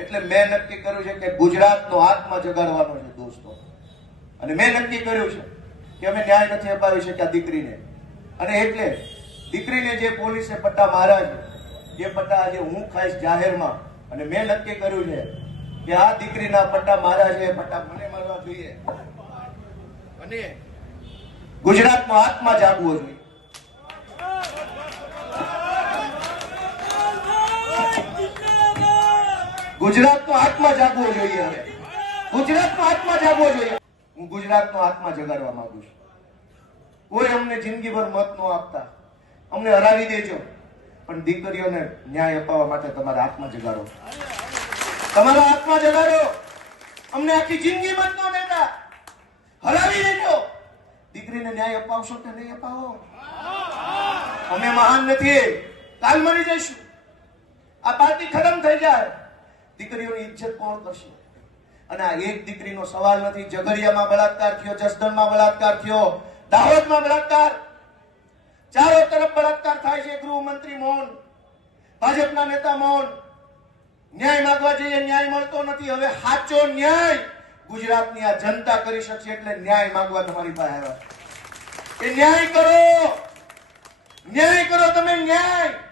એટલે મેં નક્કી કર્યું છે કે ગુજરાતનો આત્મા જગાડવાનો છે દોસ્તો. અને મેં નક્કી કર્યું છે કે અમે ન્યાય નથી અપાવી શક્યા દીકરીને. અને એટલે દીકરીને જે પોલીસે પટ્ટા માર્યા છે એ પટ્ટા આજે હું ખાઈશ જાહેરમાં. અને મેં નક્કી કર્યું છે કે આ દીકરીના પટ્ટા માર્યા છે એ પટ્ટા મને મારવા જોઈએ. અને ગુજરાતનો આત્મા જાગવો જોઈએ. ગુજરાતનો આત્મા જાગવો જોઈએ હવે. ગુજરાતનો આત્મા જાગવો જોઈએ. હું ગુજરાતનો આત્મા જગાડવા માંગુ છું. કોઈ અમને જિંદગીભર મત ન આપતા. અમને હરાવી દેજો. પણ દીકરીઓને ન્યાય અપાવવા માટે તમારા આત્મા જગાડો. તમારો આત્મા જગાડો. અમને આખી જિંદગી મત ન દેતા. હરાવી દેજો. દીકરીને ન્યાય અપાવશો કે નહીં અપાવો? અમે મહાન નથી. કાલ મરી જઈશું. આ પાર્ટી ખતમ થઈ જાય. દીકરીઓની ઇજ્જત કોણ કરશે? અને આ એક દીકરીનો સવાલ નથી. ઝઘડિયામાં બળાત્કાર થયો, જસદણમાં બળાત્કાર થયો, દાહોદમાં બળાત્કાર. ચારો તરફ બળાત્કાર થાય છે ગૃહમંત્રી મૌન, ભાજપના નેતા મૌન. ન્યાય માંગવા જઈએ, ન્યાય મળતો નથી. હવે સાચો ન્યાય ગુજરાતની આ જનતા કરી શકશે એટલે ન્યાય માંગવા તમારી પાસે આવ્યા. એ ન્યાય કરો! ન્યાય કરો તમે ન્યાય!